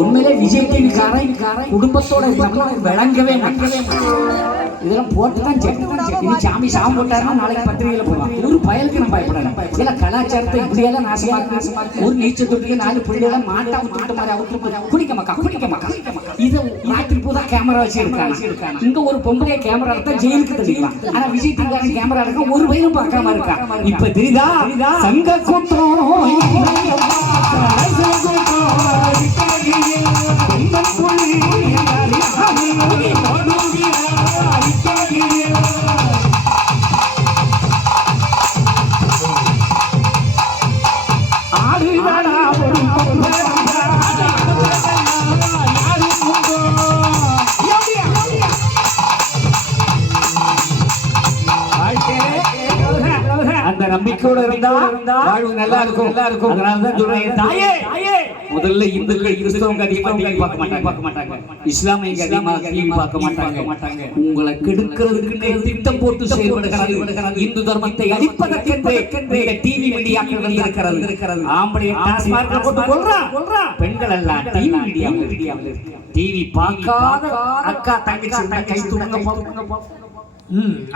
உண்மையிலே விஜய் டிவி குடும்பத்தோட விளங்கவே இதெல்லாம் போட்டுதான் இனி சாமி சாமி போட்டாருன்னா நாளைக்கு பத்திரிகையில போடுவாங்க. ஒரு பயலுக்கு நம்ம பயப்படலாம். இல்ல கலாச்சாரத்தை இப்படியெல்லாம் நாசமாக்க ஒரு நீச்சல் தொட்டில 4 பிள்ளைகள் மாட்டா விட்டு மாதிரி அவுட்டு குடிக்க மாக்கா இதை ராத்திரி பூரா கேமரா வச்சு இருக்காங்க. இங்க ஒரு பொம்பளைய கேமரா எடுத்தா ஜெயிலுக்கு தெரியலாம். ஆனா விஜய் டிவி கேமரா எடுக்க ஒரு வயலும் பார்க்காம இருக்கா. இப்ப தெரியுதா சங்க கூட்டம் அந்த நம்பிக்கையோட இருந்தா வாழ்வு நல்லா இருக்கும். அதனாலதான் சொல்றேன் தாயே முதல்ல இந்துக்கள் கிறிஸ்தவங்க அதிகமா டிவி பார்க்க மாட்டாங்க. இஸ்லாமியங்க அதிகமா டிவி பார்க்க மாட்டாங்க. உங்களை கெடுக்கிறதுக்கு திட்டம் போட்டு செயல்படுகிறார்கள். இந்து தர்மத்தை அழிப்பதற்கென்று டிவி மீடியாக்கள் வந்திருக்கிறது. ஆம்பளை டாஸ்மார்க்ல போட்டு கொல்றான். பெண்கள் எல்லாம் டிவி மீடியாவில் டிவி பார்க்காத அக்கா தங்கச்சி கை தூங்க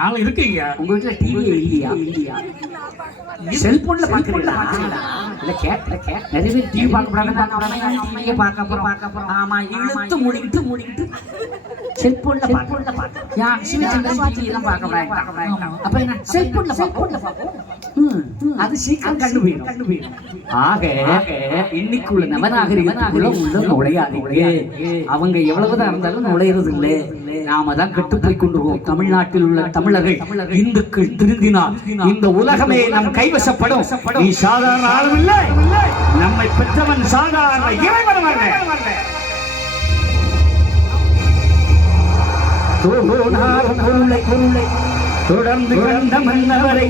நாங்க இருக்கீங்க. உங்க வீட்டுல டிவி இல்லையா? செல்போன்ல பாக்குறீங்களா? இல்ல கேட்ல நிறைய பேர் டிவி பார்க்க போறாங்க. ஆமா இழுத்து முடிக்கிட்டு செல்போன்ல பாக்க அப்ப என்ன செல்போன்ல அது சீக்கிரம் கண்டு போயிடும். ஆக இன்னைக்குள்ள நவநாகரிகத்துக்குள்ள உள்ள நுழையாதீங்க. அவங்க எவ்வளவுதான் இருந்தாலும் நுழையிறது இல்லை. நாம தான் கெட்டு போய் கொண்டு போவோம். தமிழ்நாட்டில் உள்ள தமிழர்கள் இந்துக்கள் திருந்தினால் இந்த உலகமே நம் கைவசப்படும். நீ சாதாரண ஆளும் இல்லை, நம்மை பெற்றவன் சாதாரண இறைவன் அல்ல. பொருளை தொடர்ந்து கண்ட மன்னவரை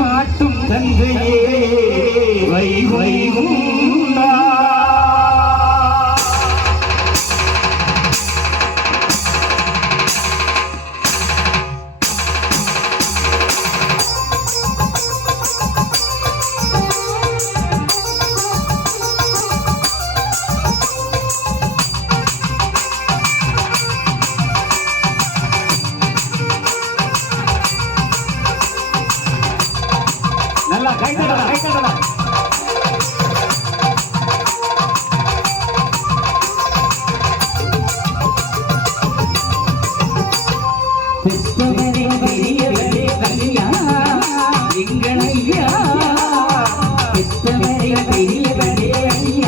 காட்டும் தந்தையே வைகுண்டா. பெரிய